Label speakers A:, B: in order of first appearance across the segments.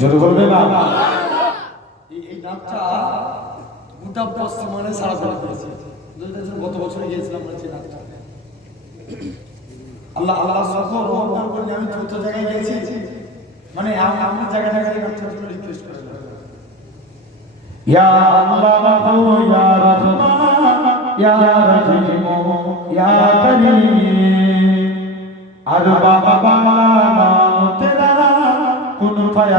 A: জোরে বলবে না?
B: এই এই নাচটা গোটা পশ্চিমবঙ্গে সারা ফেলা করেছে গত বছরে গিয়েছিলাম আমরা নাচটা। আল্লাহ আল্লাহ সফর রহমান করলে আমি চতুর্থ জায়গায় গিয়েছি। মানে আমার জায়গা জায়গায় নাচটার জন্য রিকোয়েস্ট করে
A: ইয়া আল্লাহ ইয়া রহমান ইয়া রহিম ইয়া করিম। আর বাবা কুন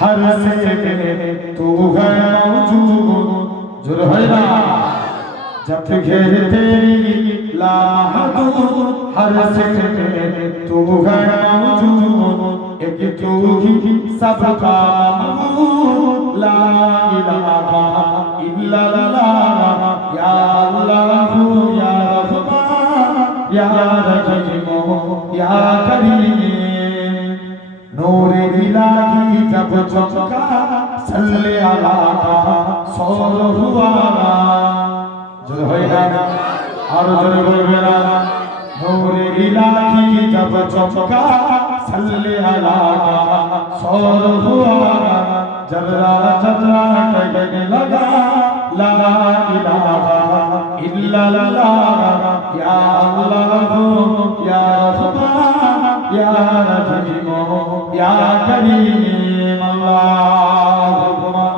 A: ہر سے تو ہے موجود جرحینا جت گھیر تیری لا حدود ہر سے تو ہے موجود ایک تو ہی سب کا معبود لا الہ الا اللہ یا اللہ یا رحمان یا رحیم یا کریم নূরে ইলাহি জব চমকা সাল্লি আলা সাল্লাহু আলা। জোরে হয় না আর জোরে বলবে না নূরে ইলাহি জব চমকা সাল্লি আলা সাল্লাহু আলা। জবরা জবরা কগে লাগা লা ইলাহা ইল্লা লা ইয়া আল্লাহ, ইয়া রাব্বানা ইয়া വ്യാജരീ